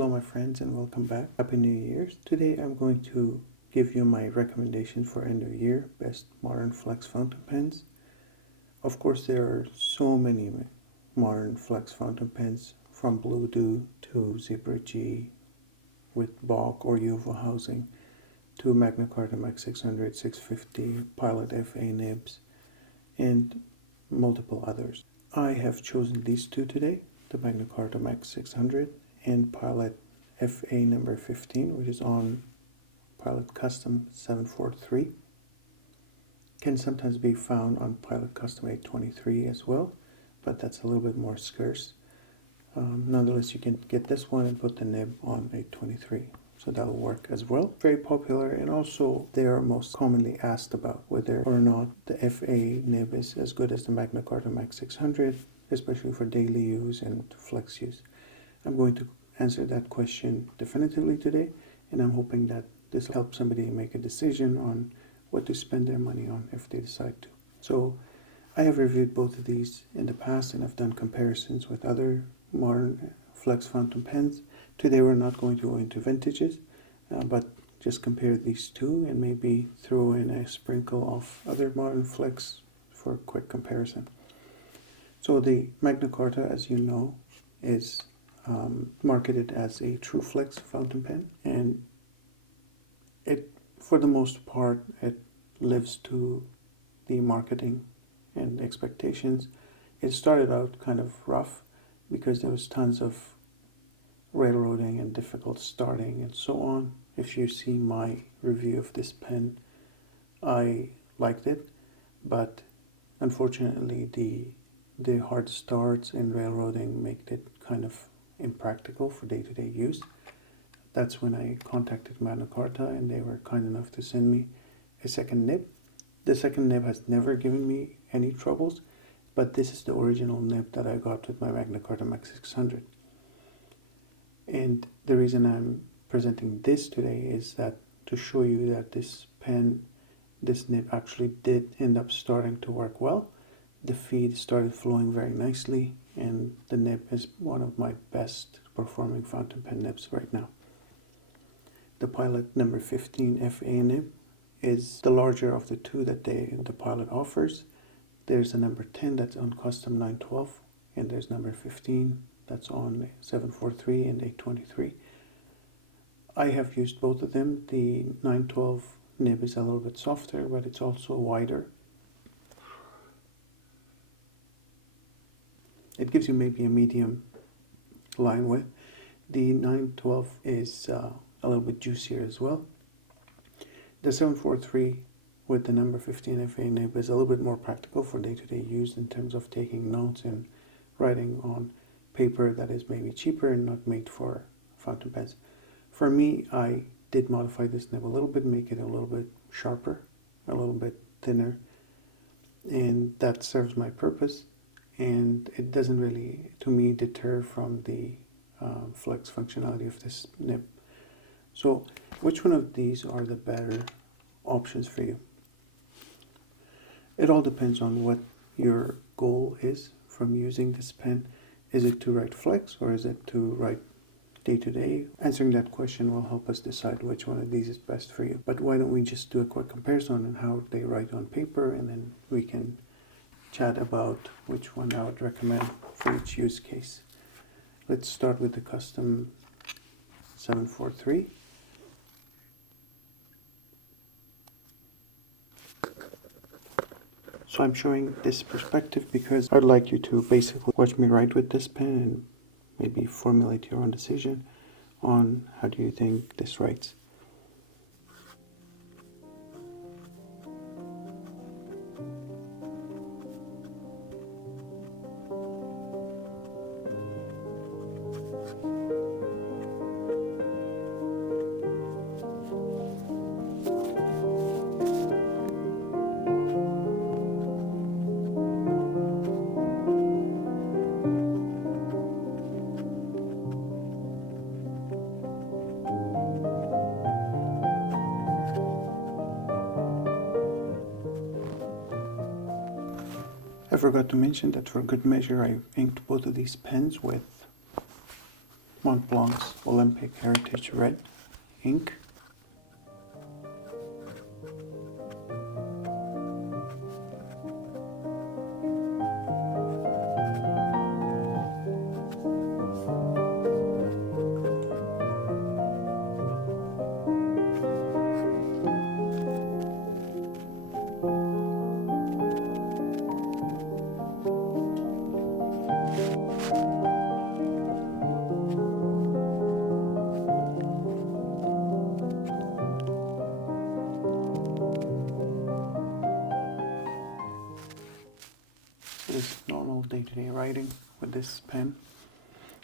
Hello my friends and welcome back. Happy New Year's. Today I'm going to give you my recommendation for end of year best modern flex fountain pens. Of course there are so many modern flex fountain pens from Blue Do to Zebra G with Bach or UFO housing to Magna Carta Mag 600, 650, Pilit FA nibs and multiple others. I have chosen these two today, the Magna Carta Mag 600 and Pilit FA number 15, which is on Pilit Custom 743. Can sometimes be found on Pilit Custom 823 as well, but that's a little bit more scarce. Nonetheless, you can get this one and put the nib on 823, so that'll work as well. Very popular, and also they are most commonly asked about whether or not the FA nib is as good as the Magna Carta Mag 600, especially for daily use and flex use. I'm going to answer that question definitively today, and I'm hoping that this will help somebody make a decision on what to spend their money on if they decide to. So I have reviewed both of these in the past, and I've done comparisons with other modern flex fountain pens. Today we're not going to go into vintages, but just compare these two and maybe throw in a sprinkle of other modern flex for a quick comparison. So the Magna Carta, as you know, is marketed as a true flex fountain pen, and it, for the most part, it lives to the marketing and expectations. It started out kind of rough because there was tons of railroading and difficult starting and so on. If you see my review of this pen, I liked it, but unfortunately the hard starts and railroading make it kind of impractical for day-to-day use. That's when I contacted Magna Carta, and they were kind enough to send me a second nib. The second nib has never given me any troubles, but this is the original nib that I got with my Magna Carta Mag 600. And the reason I'm presenting this today is that to show you that this nib actually did end up starting to work well. The feed started flowing very nicely, and the nib is one of my best performing fountain pen nibs right now. The Pilit number 15 FA nib is the larger of the two that the Pilit offers. There's a number 10 that's on custom 912, and there's number 15 that's on 743 and 823. I have used both of them. The 912 nib is a little bit softer, but it's also wider. It gives you maybe a medium line width. The 912 is a little bit juicier as well. The 743 with the number 15 FA nib is a little bit more practical for day-to-day use in terms of taking notes and writing on paper that is maybe cheaper and not made for fountain pens. For me, I did modify this nib a little bit, make it a little bit sharper, a little bit thinner, and that serves my purpose. And it doesn't really, to me, deter from the flex functionality of this nib. So which one of these are the better options for you? It all depends on what your goal is from using this pen. Is it to write flex or is it to write day-to-day? Answering that question will help us decide which one of these is best for you. But why don't we just do a quick comparison on how they write on paper, and then we can chat about which one I would recommend for each use case. Let's start with the custom 743. So I'm showing this perspective because I'd like you to basically watch me write with this pen and maybe formulate your own decision on how do you think this writes. I forgot to mention that for good measure I inked both of these pens with Montblanc's Olympic Heritage Red ink. This is normal day-to-day writing with this pen.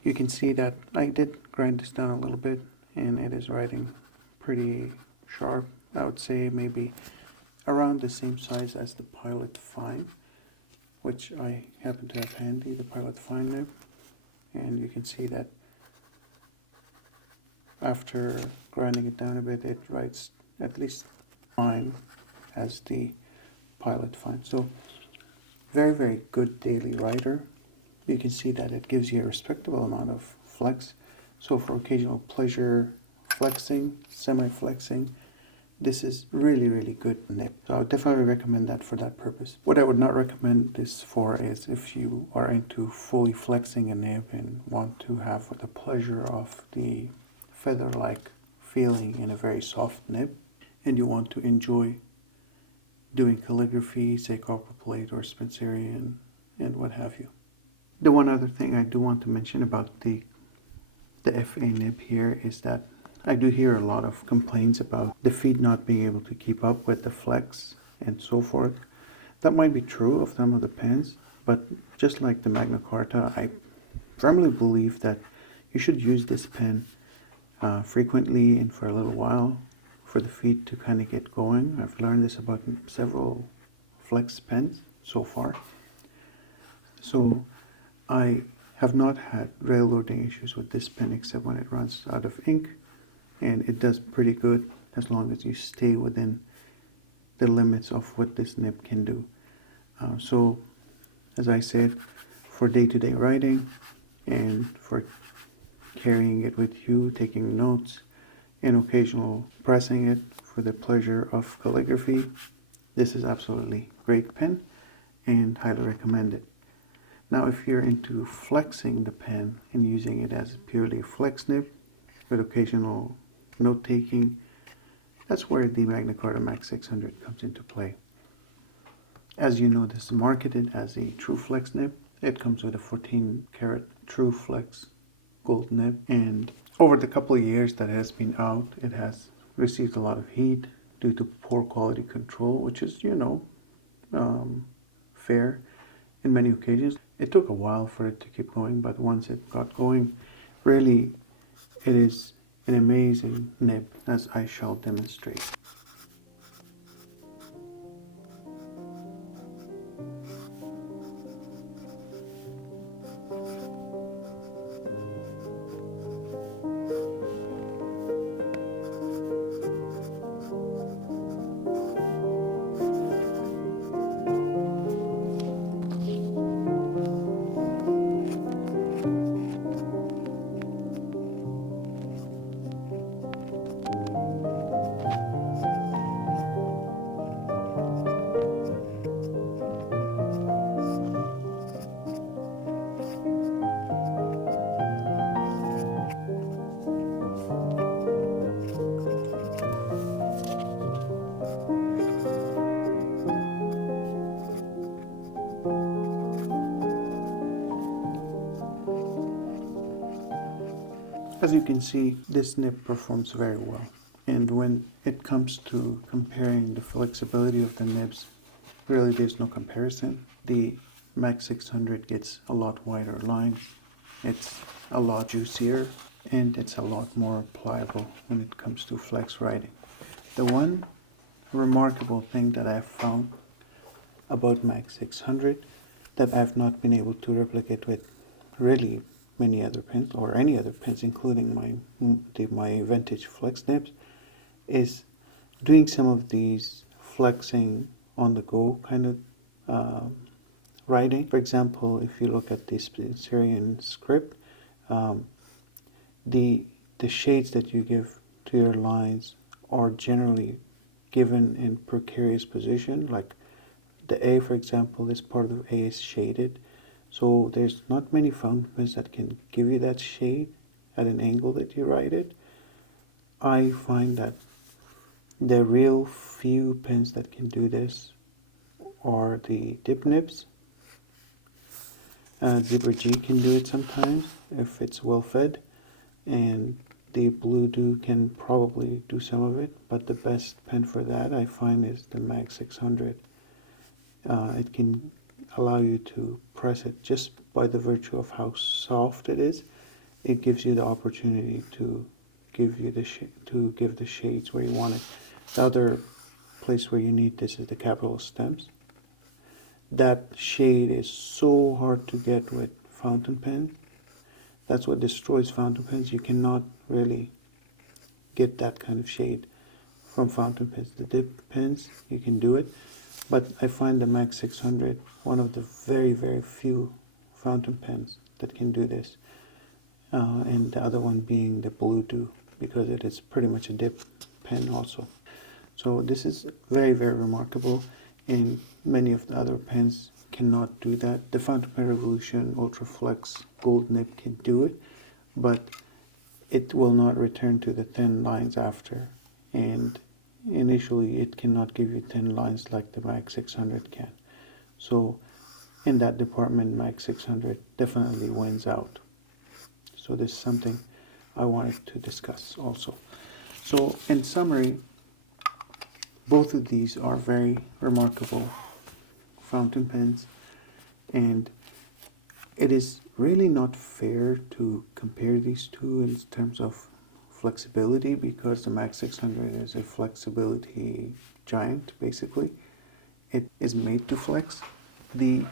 You can see that I did grind this down a little bit, and it is writing pretty sharp. I would say maybe around the same size as the Pilit Fine, which I happen to have handy, the Pilit Fine nib. And you can see that after grinding it down a bit, it writes at least fine as the Pilit Fine. So very, very good daily writer. You can see that it gives you a respectable amount of flex. So for occasional pleasure flexing, semi-flexing, this is really, really good nib. So I would definitely recommend that for that purpose. What I would not recommend this for is if you are into fully flexing a nib and want to have the pleasure of the feather-like feeling in a very soft nib, and you want to enjoy doing calligraphy, say copper plate or Spencerian and what have you. The one other thing I do want to mention about the FA nib here is that I do hear a lot of complaints about the feet not being able to keep up with the flex and so forth. That might be true of some of the pens, but just like the Magna Carta, I firmly believe that you should use this pen frequently and for a little while for the feet to kind of get going. I've learned this about several flex pens so far. So I have not had railroading issues with this pen except when it runs out of ink, and it does pretty good as long as you stay within the limits of what this nib can do. So as I said, for day-to-day writing and for carrying it with you, taking notes, and occasional pressing it for the pleasure of calligraphy, this is absolutely great pen and highly recommend it. Now if you're into flexing the pen and using it as purely flex nib with occasional note taking, that's where the Magna Carta Mag 600 comes into play. As you know, this is marketed as a true flex nib. It comes with a 14 karat true flex gold nib, and over the couple of years that it has been out, it has received a lot of heat due to poor quality control, which is, fair in many occasions. It took a while for it to keep going, but once it got going, really, it is an amazing nib, as I shall demonstrate. As you can see, this nib performs very well. And when it comes to comparing the flexibility of the nibs, really there's no comparison. The Mag 600 gets a lot wider lines, it's a lot juicier, and it's a lot more pliable when it comes to flex writing. The one remarkable thing that I've found about Mag 600 that I've not been able to replicate with really many other pens or any other pens, including my vintage flex nibs, is doing some of these flexing on the go kind of writing. For example, if you look at the Spencerian script, the shades that you give to your lines are generally given in precarious position. Like the A, for example, this part of A is shaded, so there's not many fountain pens that can give you that shade at an angle that you write it. I find that the real few pens that can do this are the dip nibs. Zebra G can do it sometimes if it's well fed, and the Blue Do can probably do some of it, but the best pen for that I find is the Mag 600. It can allow you to press it just by the virtue of how soft it is. It gives you the opportunity to give you the shades where you want it. The other place where you need this is the capital stems. That shade is so hard to get with fountain pen. That's what destroys fountain pens. You cannot really get that kind of shade from fountain pens. The dip pens, you can do it, but I find the Mag 600 one of the very, very few fountain pens that can do this, and the other one being the Blue Do, because it is pretty much a dip pen also. So this is very, very remarkable, and many of the other pens cannot do that. The Fountain Pen Revolution Ultraflex Gold Nib can do it, but it will not return to the thin lines after, and initially it cannot give you thin lines like the Mag 600 can. So in that department, Mag 600 definitely wins out. So this is something I wanted to discuss also. So in summary, both of these are very remarkable fountain pens, and it is really not fair to compare these two in terms of flexibility, because the Mag 600 is a flexibility giant basically. It is made to flex. The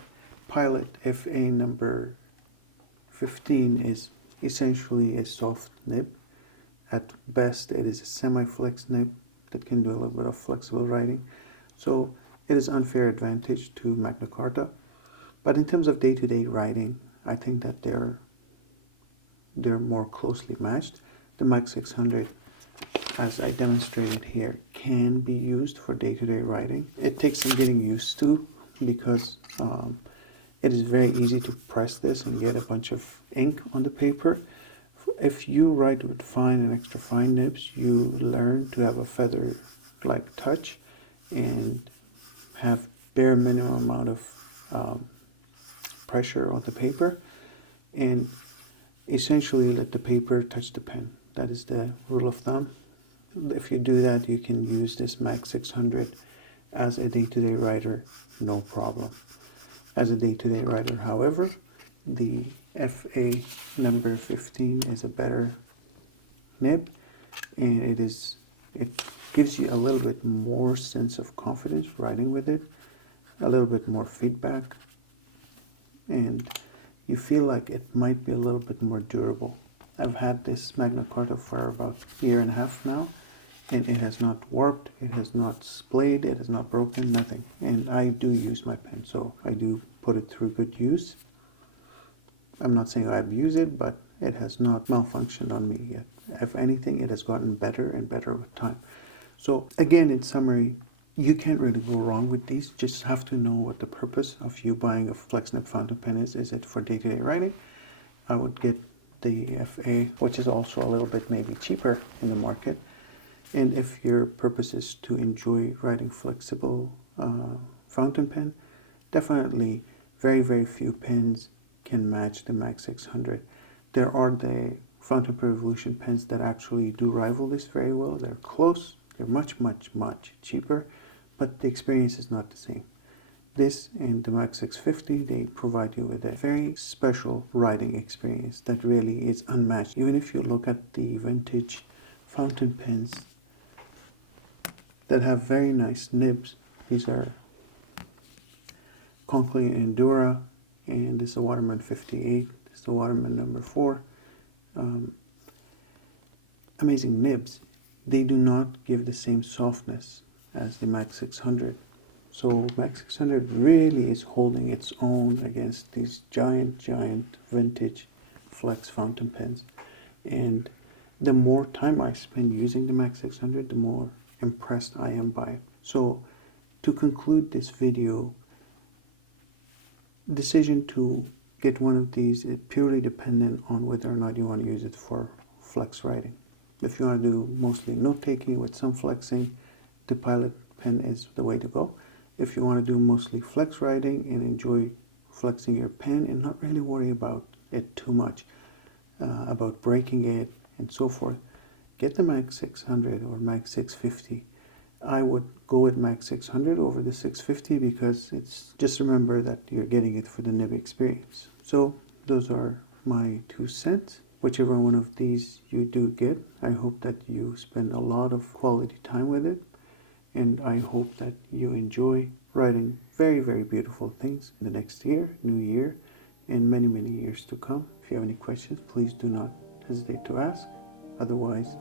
Pilit FA number 15 is essentially a soft nib. At best it is a semi-flex nib that can do a little bit of flexible writing. So it is unfair advantage to Magna Carta. But in terms of day-to-day writing, I think that they're more closely matched. The Mag 600, as I demonstrated here, can be used for day-to-day writing. It takes some getting used to, because it is very easy to press this and get a bunch of ink on the paper. If you write with fine and extra fine nibs, you learn to have a feather-like touch and have bare minimum amount of pressure on the paper, and essentially let the paper touch the pen. That is the rule of thumb. If you do that, you can use this Mag 600 as a day-to-day writer, no problem. As a day-to-day writer, however, the FA number 15 is a better nib, and it gives you a little bit more sense of confidence writing with it, a little bit more feedback, and you feel like it might be a little bit more durable. I've had this Magna Carta for about a year and a half now, and it has not warped, it has not splayed, it has not broken, nothing. And I do use my pen, so I do put it through good use. I'm not saying I abuse it, but it has not malfunctioned on me yet. If anything, it has gotten better and better with time. So again, in summary, you can't really go wrong with these. Just have to know what the purpose of you buying a FlexNib fountain pen is. Is it for day-to-day writing? I would get the FA, which is also a little bit maybe cheaper in the market. And if your purpose is to enjoy writing flexible fountain pen, definitely very, very few pens can match the Mag 600. There are the Fountain Pen Revolution pens that actually do rival this very well. They're close, they're much, much, much cheaper, but the experience is not the same. This and the Mag 650, they provide you with a very special writing experience that really is unmatched. Even if you look at the vintage fountain pens that have very nice nibs, these are Conklin and Endura, and this is the Waterman 58, this is the Waterman number 4. Amazing nibs. They do not give the same softness as the Mag 600. So Mag 600 really is holding its own against these giant, giant vintage flex fountain pens. And the more time I spend using the Mag 600, the more impressed I am by it. So to conclude this video, decision to get one of these is purely dependent on whether or not you want to use it for flex writing. If you want to do mostly note taking with some flexing, the Pilit pen is the way to go. If you want to do mostly flex writing and enjoy flexing your pen and not really worry about it too much, about breaking it and so forth, get the Mag 600 or Mag 650. I would go with Mag 600 over the 650 because it's just remember that you're getting it for the nib experience. So those are my 2 cents. Whichever one of these you do get, I hope that you spend a lot of quality time with it, and I hope that you enjoy writing very, very beautiful things in the next year, new year, and many, many years to come. If you have any questions, please do not hesitate to ask. Otherwise,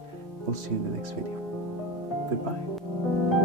we'll see you in the next video. Goodbye.